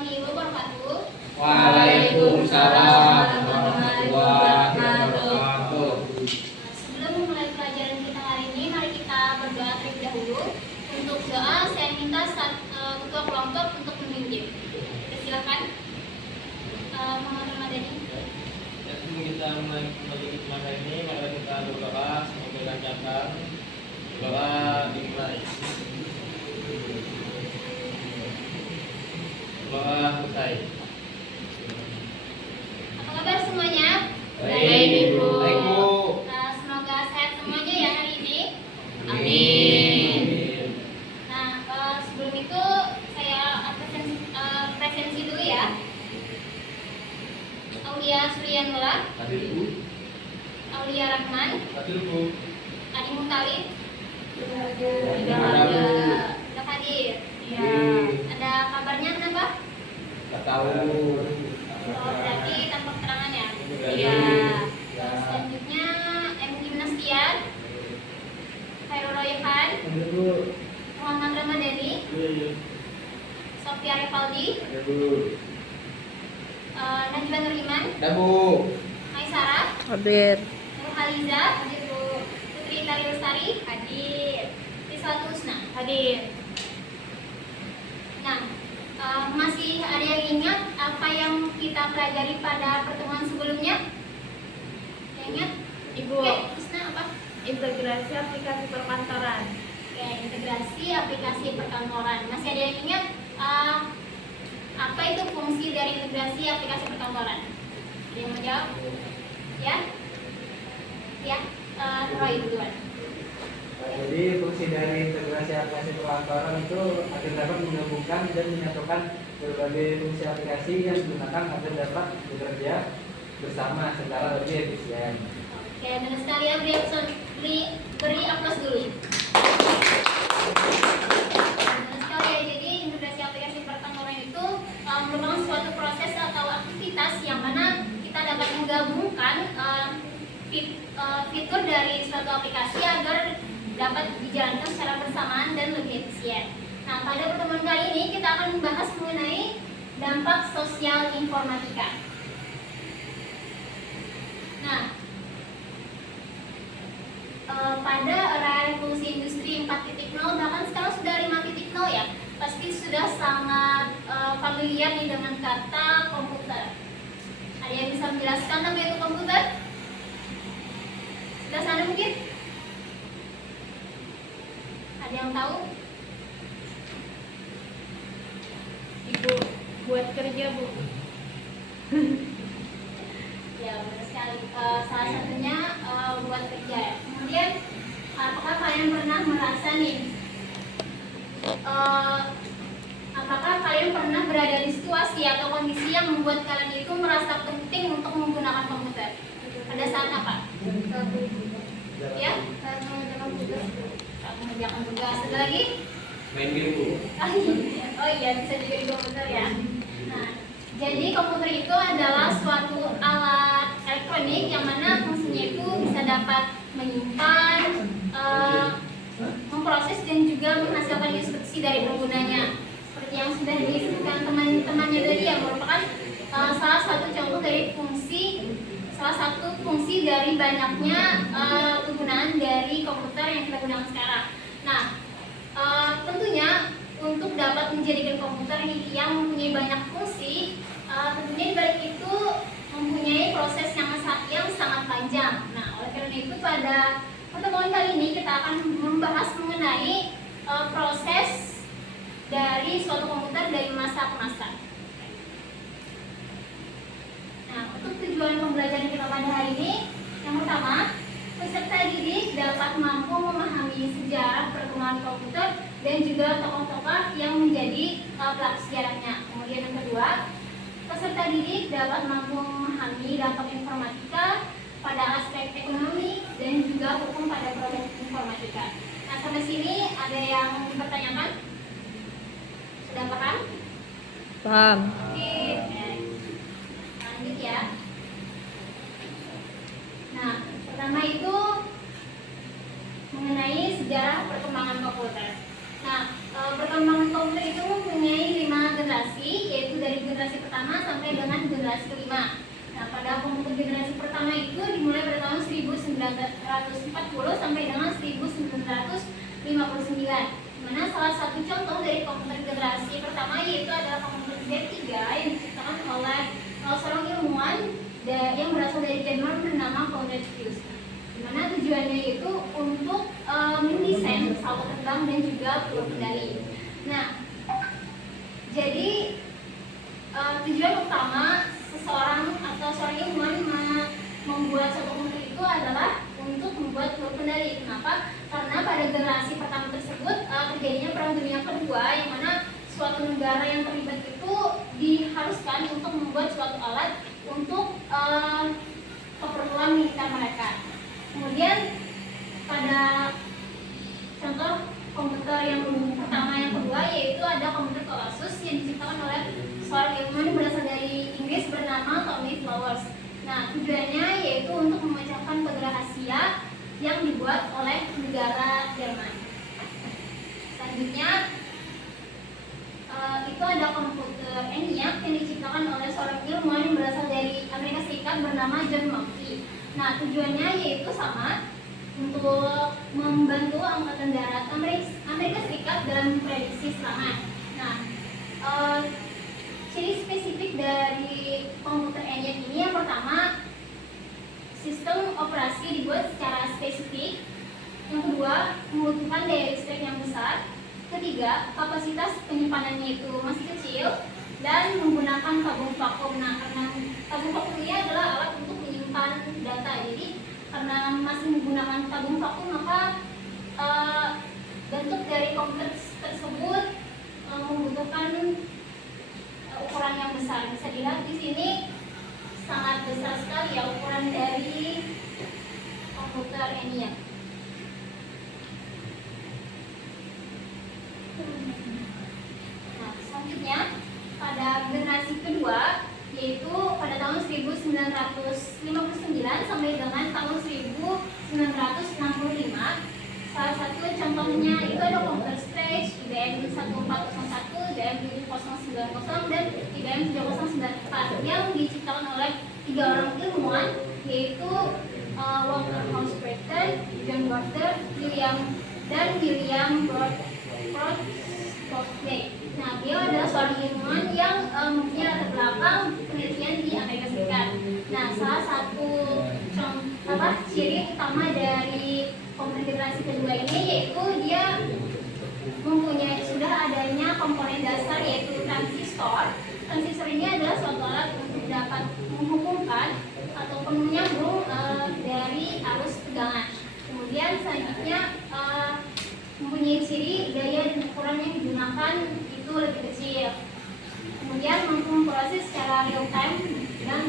warahmatullahi wabarakatuh. Waalaikumsalam warahmatullahi wabarakatuh. Sebelum memulai pelajaran kita hari ini, mari kita berdoa terlebih dahulu. Untuk doa, saya minta ketua kelompok untuk memimpin. Silakan, Muhammad Ramadhani. Sebelum kita mulai pelajaran hari ini, mari kita berdoa semoga dilancarkan. Doa dimulai. Doa selesai. Apa kabar semuanya? Baik, Ibu. Baik, Bu. Semoga sehat semuanya ya hari ini. Amin. Nah, sebelum itu saya presensi dulu ya. Aulia Suryanula, Hadir, Bu. Aulia Rahman, Hadir, Bu. Adi Mutalib, Ada, Bu. sudah hadir. Iya. Ada kabarnya kenapa? Nggak tahu. Oh, berarti tanpa keterangan ya? Iya. Selanjutnya M. Gimnastian, Khairul Royhan, Muhammad Ramadhani, Sofia Revaldi, Najwa Nur Iman, Ada, Bu. Maisara, Hadir. Nurhaliza, hadir Bu. Putri Tari Lestari, hadir. Rizwatu Husna, hadir. Nah, masih ada yang ingat apa yang kita pelajari pada pertemuan sebelumnya? Yang ingat? Ibu. Oke, Husna apa? Integrasi aplikasi perkantoran. Oke, integrasi aplikasi perkantoran. Masih ada yang ingat apa itu fungsi dari integrasi aplikasi perkantoran? Ada yang mau jawab? Ya? Ya, Roy duluan. Jadi fungsi dari integrasi aplikasi perkantoran itu agar dapat menggabungkan dan menyatukan berbagai fungsi aplikasi yang digunakan agar dapat bekerja bersama secara lebih efisien. Oke, dan sekalian beri aplaus dulu. Dan sekalian, jadi integrasi aplikasi perkantoran itu merupakan suatu proses atau aktivitas yang mana kita dapat menggabungkan fitur dari suatu aplikasi agar dapat dijalankan secara bersamaan dan lebih efisien. Nah, pada pertemuan kali ini kita akan membahas mengenai dampak sosial informatika. Nah, pada era revolusi industri 4.0 bahkan sekarang sudah 5.0 ya, pasti sudah sangat familiar nih dengan kata komputer. Ada yang bisa menjelaskan apa itu komputer? Sudah sana mungkin? Ada yang tahu? Ibu buat kerja, Bu. Ya, benar sekali. Salah satunya buat kerja. Kemudian, apakah kalian pernah merasa nih? Apakah kalian pernah berada di situasi atau kondisi yang membuat kalian itu merasa penting untuk menggunakan komputer? Pada saat apa? Ya? Saat mengerjakan tugas. Saat mengerjakan tugas. Ada lagi? Main game, Bu. Oh iya, bisa juga di komputer ya. Nah, jadi komputer itu adalah suatu alat elektronik yang mana fungsinya itu bisa dapat menyimpan, memproses dan juga menghasilkan instruksi dari penggunanya. Seperti yang sudah disebutkan teman-temannya tadi, yang merupakan salah satu fungsi dari banyaknya penggunaan dari komputer yang kita gunakan sekarang. Nah, tentunya untuk dapat menjadikan komputer yang mempunyai banyak fungsi, tentunya di balik itu mempunyai proses yang sangat panjang. Nah, oleh karena itu pada pertemuan kali ini kita akan membahas mengenai proses dari suatu komputer dari masa ke masa. Nah, untuk tujuan pembelajaran kita pada hari ini, yang pertama, peserta didik dapat mampu memahami sejarah perkembangan komputer dan juga tokoh-tokoh yang menjadi pelaku sejarahnya. Kemudian yang kedua, peserta didik dapat mampu memahami dampak informatika pada aspek ekonomi dan juga hukum pada produk informatika. Nah, sampai sini ada yang dipertanyakan? Sudah paham? Paham. Oke, lanjut ya. Nah, pertama itu mengenai sejarah perkembangan komputer. Nah, perkembangan komputer itu mempunyai 5 generasi, yaitu dari generasi kelima. Nah, pada komputer generasi pertama itu dimulai pada tahun 1940 sampai dengan 1959. Dimana salah satu contoh dari komputer generasi pertama yaitu adalah komputer Z3 yang diciptakan oleh seorang ilmuwan yang berasal dari Jerman bernama Konrad Zuse. Dimana tujuannya itu untuk mendesain pesawat terbang dan juga peluru kendali. Nah, jadi tujuan utama seseorang atau seorang ilmuwan membuat suatu komputer itu adalah untuk membuat peluru kendali. Kenapa? Karena pada generasi pertama tersebut terjadinya Perang Dunia Kedua, yang mana suatu negara yang terlibat itu diharuskan untuk membuat suatu alat untuk keperluan militer mereka. Kemudian pada contoh komputer yang pertama yang kedua yaitu ada komputer Colossus yang diciptakan oleh seorang ilmuwan yang berasal dari Inggris bernama Tommy Flowers. Nah, tujuannya yaitu untuk memecahkan kode rahasia yang dibuat oleh negara Jerman. Selanjutnya itu ada komputer ENIAC yang diciptakan oleh seorang ilmuwan yang berasal dari Amerika Serikat bernama John Mackey. Nah, tujuannya yaitu sama, untuk membantu Angkatan Darat Amerika Serikat dalam prediksi serangan. Nah, ciri spesifik dari komputer ENIAC ini yang pertama, sistem operasi dibuat secara spesifik. Yang kedua, membutuhkan daya listrik yang besar. Ketiga, kapasitas penyimpanannya itu masih kecil dan menggunakan tabung vakum. Nah, karena tabung vakum ini adalah alat untuk menyimpan data. Jadi, karena masih menggunakan tabung vakum, maka bentuk dari komputer tersebut membutuhkan ukuran yang besar. Bisa dilihat di sini sangat besar sekali ya ukuran dari komputer ENIAC. Nah, selanjutnya pada generasi kedua yaitu pada tahun 1959 sampai dengan tahun 1965. Salah satu contohnya itu ada komputer Scratch, IBM 1401, IBM 7090 dan IBM 7094 yang diciptakan oleh 3 orang ilmuwan yaitu Walter House-Burton, John Porter, William Brodbeck. Nah, beliau adalah seorang ilmuwan yang mempunyai latar belakang penelitian di Amerika Serikat. Nah, salah satu ciri utama dari komputer generasi kedua ini yaitu dia mempunyai sudah adanya komponen dasar yaitu transistor. Transistor ini adalah suatu alat untuk dapat menghubungkan ataupun menyambung dari arus tegangan. Kemudian selanjutnya mempunyai ciri daya dan ukuran yang digunakan itu lebih kecil. Kemudian mampu memproses secara real time dan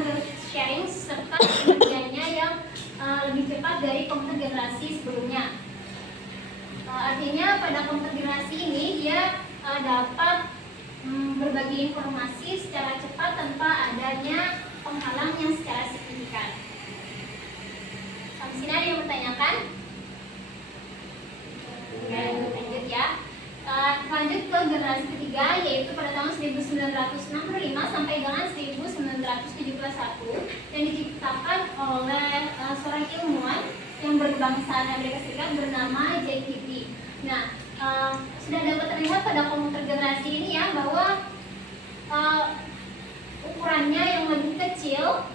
sharing serta kerjanya yang lebih cepat dari komputer generasi sebelumnya. Artinya pada komputer generasi ini dia dapat berbagi informasi secara cepat tanpa adanya penghalang yang secara signifikan. Sampai sini ada yang bertanyakan? Lanjut ya. Lanjut ke generasi ketiga yaitu pada tahun 1965 sampai dengan 1971 yang diciptakan oleh seorang ilmuwan yang berkebangsaan Amerika Serikat bernama JTP. Nah, sudah dapat terlihat pada komputer generasi ini ya bahwa ukurannya yang lebih kecil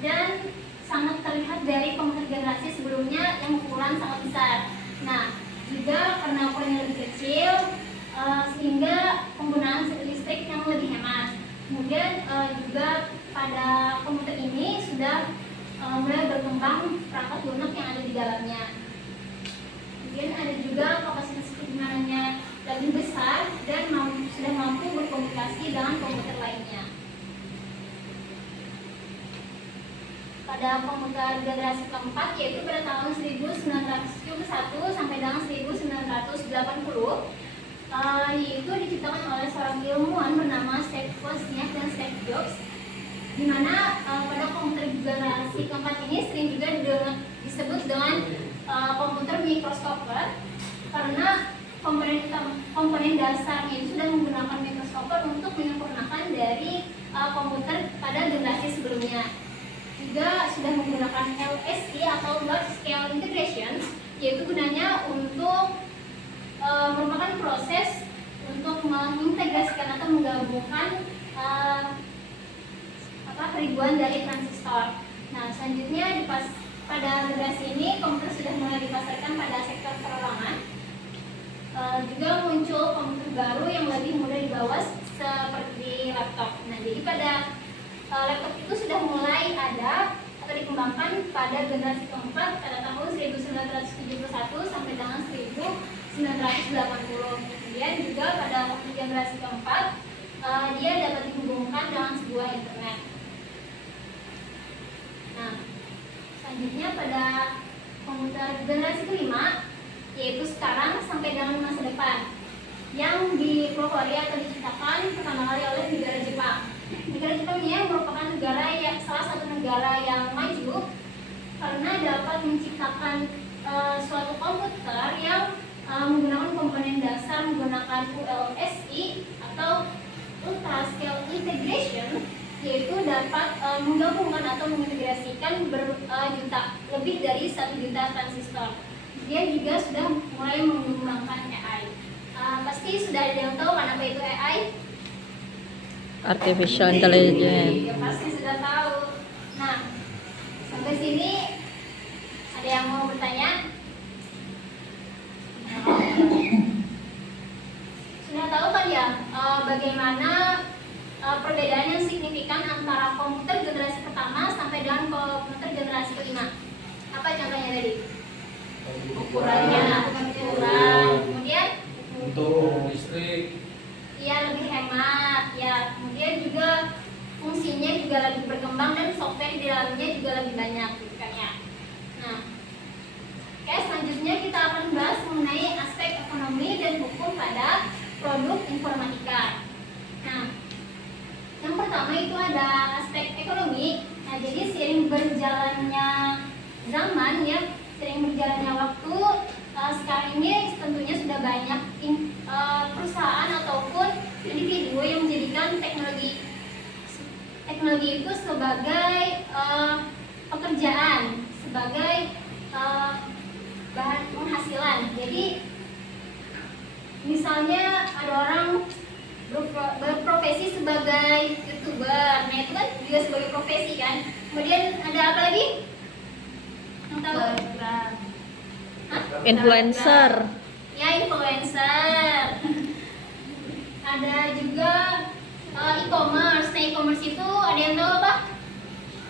dan sangat terlihat dari komputer generasi sebelumnya yang ukuran sangat besar. Nah, juga karena ukurannya lebih kecil sehingga penggunaan listrik yang lebih hemat. Kemudian juga pada komputer ini sudah mulai berkembang perangkat lunak yang ada di dalamnya. Kemudian ada juga kapasitas penyimpanan lebih besar dan sudah mampu berkomunikasi dengan komputer lainnya. Pada komputer generasi keempat yaitu pada tahun 1971 sampai dengan 1980 yaitu diciptakan oleh seorang ilmuwan bernama Steve Wozniak dan Steve Jobs, di mana pada komputer generasi keempat ini sering juga disebut dengan komputer mikroskoper karena komponen dasarnya itu sudah menggunakan mikroskoper untuk menyempurnakan dari komputer pada pada generasi sebelumnya. Juga sudah menggunakan LSI atau Large Scale Integration, yaitu gunanya untuk merupakan proses untuk mengintegrasikan atau menggabungkan ribuan dari transistor. Nah, selanjutnya pada generasi ini komputer sudah mulai dipasarkan pada sektor perorangan. Juga muncul komputer baru yang lebih mudah dibawa seperti laptop. Nah, jadi pada laptop itu sudah mulai ada atau dikembangkan pada generasi keempat pada tahun 1971 sampai dengan 1980. Kemudian juga pada generasi keempat dia dapat dihubungkan dengan sebuah internet. Nah, selanjutnya pada komputer generasi kelima, yaitu sekarang sampai dengan masa depan, yang dipelopori atau diciptakan pertama kali oleh negara Jepang. Negara Jepang ini merupakan salah satu negara yang maju karena dapat menciptakan suatu komputer yang menggunakan komponen dasar menggunakan ULSI atau Ultra Scale Integration, yaitu dapat menggabungkan atau mengintegrasikan lebih dari 1 juta transistor. Dia juga sudah mulai mengembangkan AI. Pasti sudah ada yang tahu kan apa itu AI? Artificial Intelligence. Ya, pasti sudah tahu. Nah, sampai sini ada yang mau bertanya? Sudah tahu kan ya bagaimana perbedaan yang signifikan antara komputer generasi pertama sampai dengan komputer generasi kelima? Apa contohnya tadi? Ukuran, kemudian Untuk listrik. ya lebih hemat, ya. Kemudian juga fungsinya juga lebih berkembang dan software di dalamnya juga lebih banyak, gitu kan ya. Nah, oke, selanjutnya kita akan bahas mengenai aspek ekonomi dan hukum pada produk informatika. Nah, yang pertama itu ada aspek ekonomi. Nah, jadi seiring berjalannya zaman ya, seiring berjalannya waktu, sekarang ini tentunya sudah banyak perusahaan ataupun individu yang menjadikan teknologi itu sebagai pekerjaan, sebagai bahan penghasilan. Jadi misalnya ada orang berprofesi sebagai YouTuber, nah itu kan juga sebagai profesi kan. Kemudian ada apa lagi? Yang tahu? Influencer. Ya, influencer. Ada juga e-commerce. Nah, e-commerce itu ada yang tahu apa?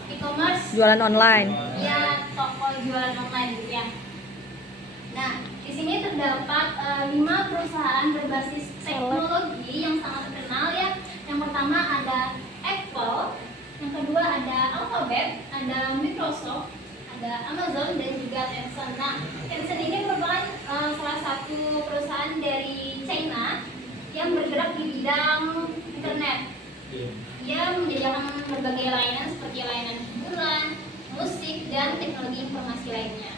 E-commerce Jualan online. ya toko jualan online gitu ya. Nah, di sini terdapat 5 perusahaan berbasis teknologi yang sangat terkenal ya. Yang pertama ada Apple, yang kedua ada Alphabet, ada Microsoft, ada Amazon dan juga Tencent. Nah, Tencent ini merupakan salah satu perusahaan dari China yang bergerak di bidang internet. Ia menyediakan berbagai layanan seperti layanan hiburan, musik, dan teknologi informasi lainnya.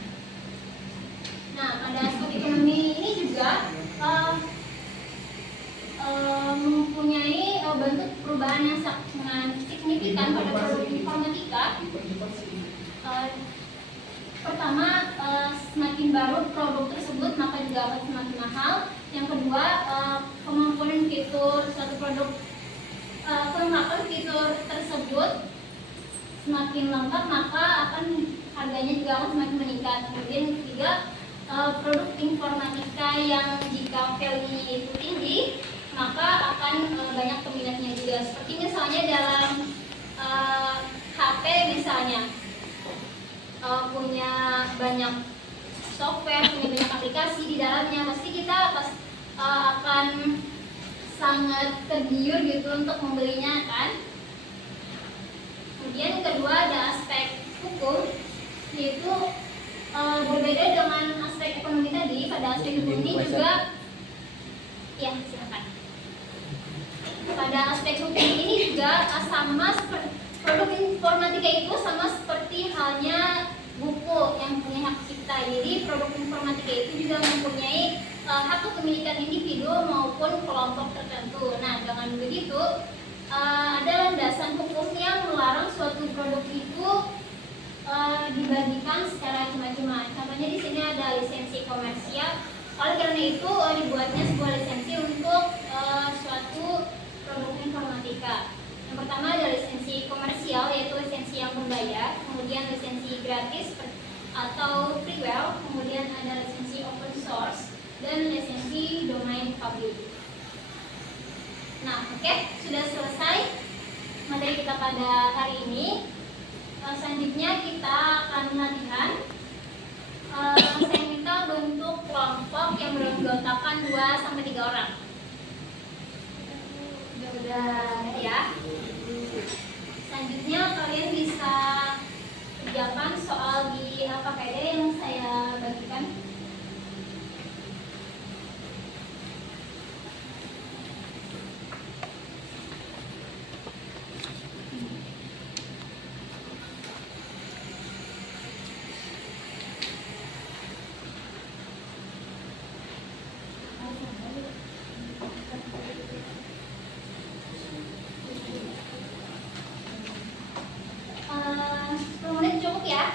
Nah, pada aspek ekonomi ini juga mempunyai bentuk perubahan yang sangat signifikan pada produk informatika. Pertama, semakin baru produk tersebut maka juga akan semakin mahal. Yang kedua, kemampuan fitur suatu produk, kelengkapan fitur tersebut semakin lengkap maka akan harganya juga akan semakin meningkat. Kemudian ketiga, produk informatika yang jika value-nya itu tinggi maka akan banyak peminatnya juga. Seperti misalnya dalam HP misalnya, punya banyak software, punya banyak aplikasi di dalamnya, pasti kita akan sangat tergiur gitu untuk membelinya kan. Kemudian yang kedua ada aspek hukum, yaitu berbeda dengan aspek ekonomi tadi. Pada aspek hukum ini juga, ya silakan. Pada aspek hukum ini juga sama seperti produk informatika itu sama seperti halnya buku yang punya hak cipta. Jadi produk informatika itu juga mempunyai hak kepemilikan individu maupun kelompok tertentu. Nah, dengan begitu ada landasan hukum yang produk itu dibagikan secara cuma-cuma. Contohnya di sini ada lisensi komersial. Oleh karena itu dibuatnya sebuah lisensi untuk suatu produk informatika. Yang pertama ada lisensi komersial, yaitu lisensi yang berbayar, kemudian lisensi gratis atau freeware, kemudian ada lisensi open source dan lisensi domain public. Nah, oke, sudah selesai materi kita pada hari ini. Selanjutnya kita akan latihan. Saya minta bentuk kelompok yang beranggotakan 2-3 orang. Udah ya. Selanjutnya kalian bisa kerjakan soal di LKPD yang saya bagikan. Menit cukup ya.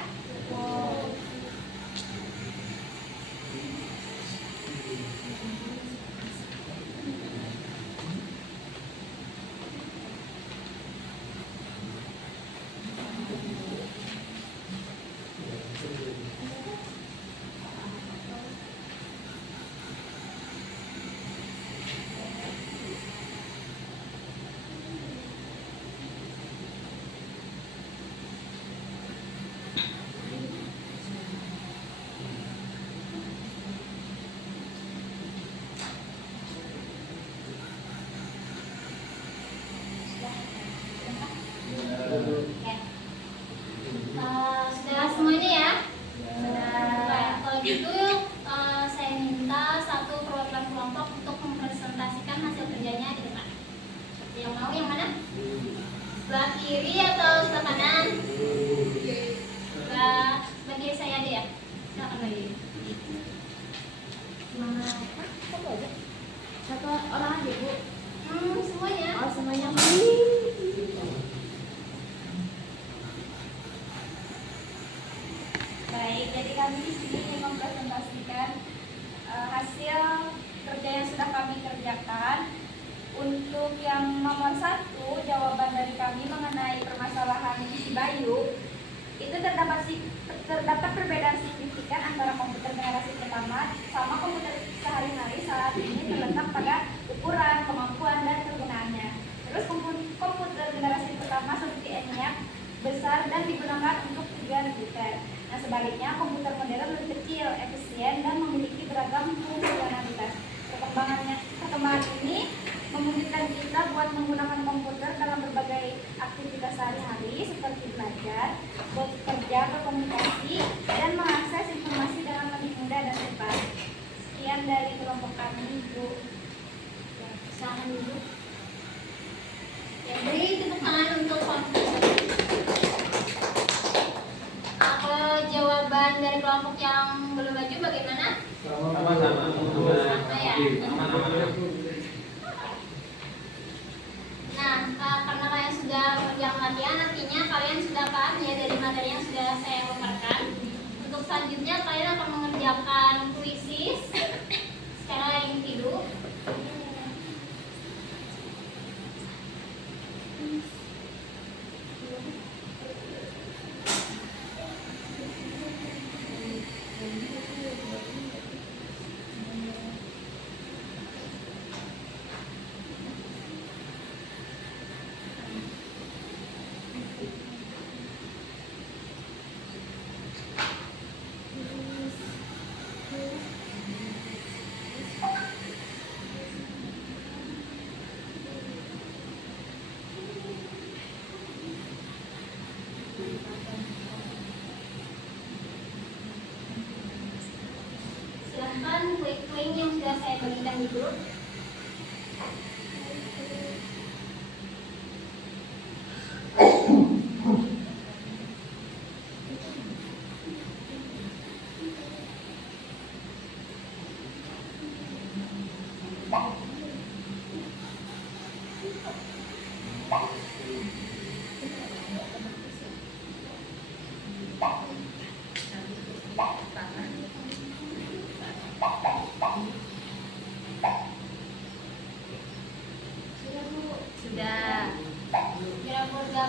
Oke. Sudah semuanya ya? Sudah. Kalau gitu saya minta satu perwakilan kelompok untuk mempresentasikan hasil kerjanya di depan. Yang mau yang mana? Sebelah kiri atau sebelah kanan? Sebelah kiri saya aja ya. Silakan lagi. Mana? Satu aja. Satu orang aja, Bu. Semuanya. Oh, semuanya. Baik, jadi kami di sini ingin mempresentasikan hasil kerja yang sudah kami kerjakan. Untuk yang nomor 1, jawaban dari kami mengenai permasalahan isi Bayu, itu terdapat perbedaan signifikan antara komputer generasi pertama sama komputer sehari-hari saat ini terletak pada ukuran, kemampuan, dan kegunaannya. Terus komputer generasi pertama seperti ENIAC besar dan digunakan untuk tujuan militer. Nah, sebaliknya komputer modern lebih kecil, efisien, dan memiliki beragam fungsionalitas. Perkembangan ini memungkinkan kita buat menggunakan komputer dalam berbagai aktivitas sehari-hari seperti belajar, bekerja, berkomunikasi, dan mengakses informasi dengan lebih mudah dan cepat. Sekian dari kelompok kami, Ibu. Silakan dulu. Ya, beri tepuk tangan untuk kelompok. Jawaban dari kelompok yang belum maju bagaimana? Sama ya. Nah, karena kalian sudah mengerjakan latihan, artinya kalian sudah paham ya dari materi yang sudah saya paparkan. Untuk selanjutnya kalian akan mengerjakan kuisis secara individu. Silahkan klik link yang sudah saya bagikan di grup.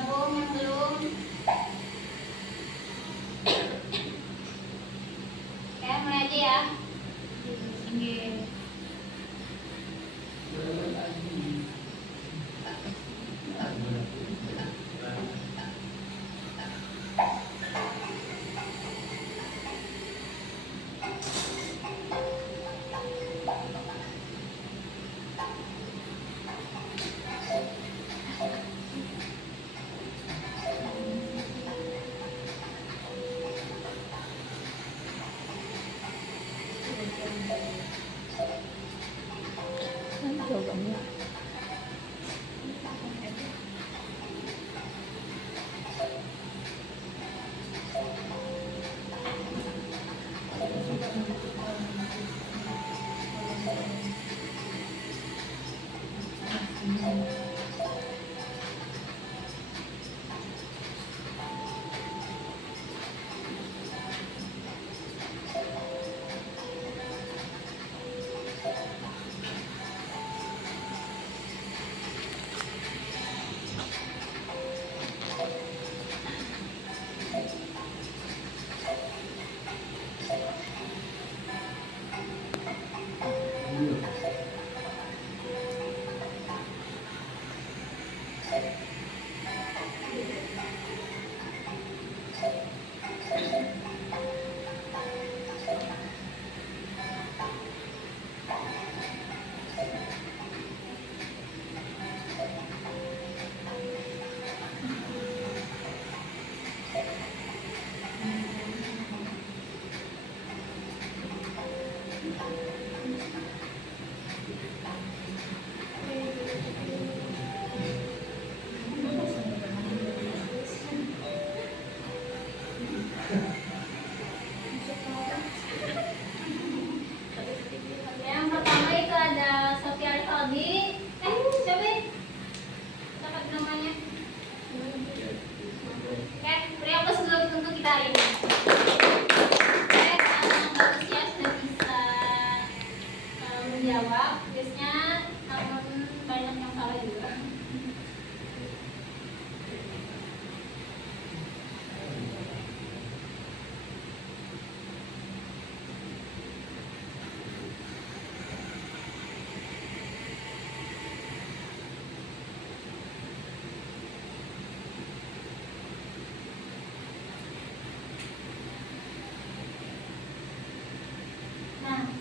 gabung yang belum? Oke, mulai aja ya. Oke. Jawabannya. Yang pertama itu ada Sofia Alfaldi. Siapa ya? Dapat namanya. Oke, beri aplaus dulu untuk kita hari ini. Oke, bagus ya sudah bisa menjawab. Biasanya namun banyak yang salah juga.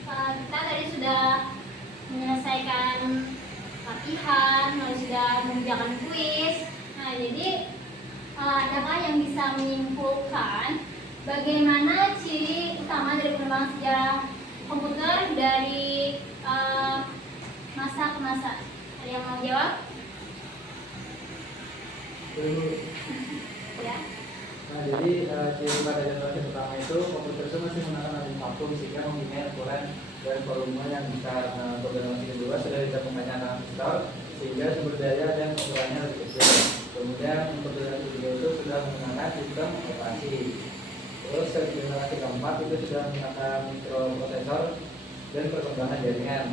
Nah, kita tadi sudah menyelesaikan latihan, lalu sudah mengerjakan kuis. Nah, jadi adakah yang bisa menyimpulkan bagaimana ciri utama dari pengembangan sejarah komputer dari masa ke masa? Ada yang mau jawab? Ya. Nah, jadi ciri pada generasi pertama itu komputer itu masih menggunakan alat vakum sehingga mempunyai ukuran dan volume yang besar. Nah, untuk generasi kedua sudah ditemukannya transistor sehingga sumber daya dan ukurannya lebih kecil. Kemudian untuk generasi ketiga itu sudah menggunakan sistem operasi. Terus generasi keempat itu sudah menggunakan mikroprosesor dan perkembangan jaringan.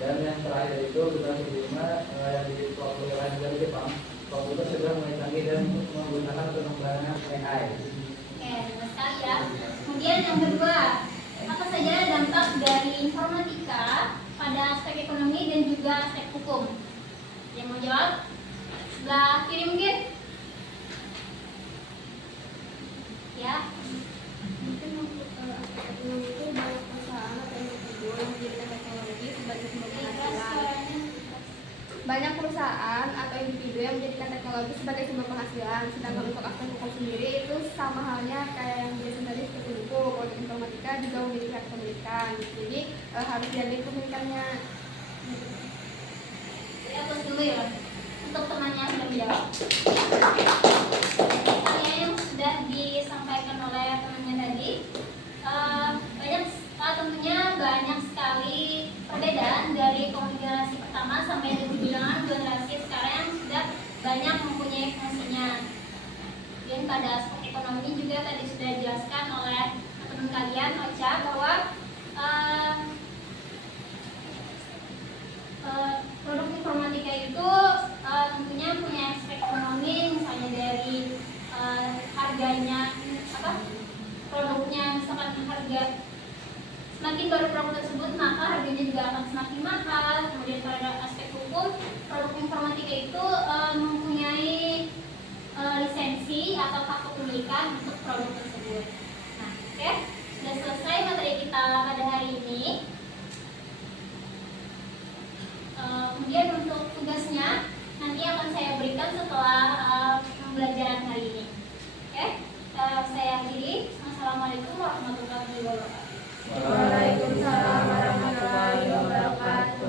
Dan yang terakhir itu generasi kelima yang dipopularikan dari Jepang, komputer sudah mulai canggih dan menggunakan pengembangan AI. Oke, terima sekali ya. Kemudian yang kedua, apa saja dampak dari informatika pada aspek ekonomi dan juga aspek hukum? Yang mau jawab? Sebelah kiri mungkin? Ya. Mungkin untuk aspek ekonomi itu banyak perusahaan atau individu yang menjadikan teknologi sebagai sumber penghasilan. Banyak perusahaan atau individu yang menjadikan teknologi sebagai sumber penghasilan. Sedangkan untuk aspek hukum sendiri itu sama halnya kayak yang biasa tadi seperti buku, kalau informatika juga memiliki hak pemilikan. Jadi harus diambil kepemilikannya. Saya terus dulu ya untuk temannya sudah menjawab. Pertanyaan yang sudah disampaikan oleh temannya tadi tentunya banyak sekali perbedaan dari generasi pertama sampai dengan generasi sekarang yang sudah banyak mempunyai fungsinya. Dan pada aspek ekonomi juga tadi sudah dijelaskan oleh teman kalian Ocha bahwa produk informatika itu tentunya punya aspek ekonomi, misalnya dari baru produk tersebut, maka harganya juga akan semakin mahal. Kemudian pada aspek hukum, produk informatika itu mempunyai lisensi atau hak kepemilikan untuk produk tersebut. Nah, oke, sudah selesai materi kita pada hari ini. Kemudian untuk tugasnya nanti akan saya berikan setelah pembelajaran hari ini. Oke, saya akhiri. Assalamualaikum warahmatullahi wabarakatuh. Waalaikumsalam warahmatullahi wabarakatuh.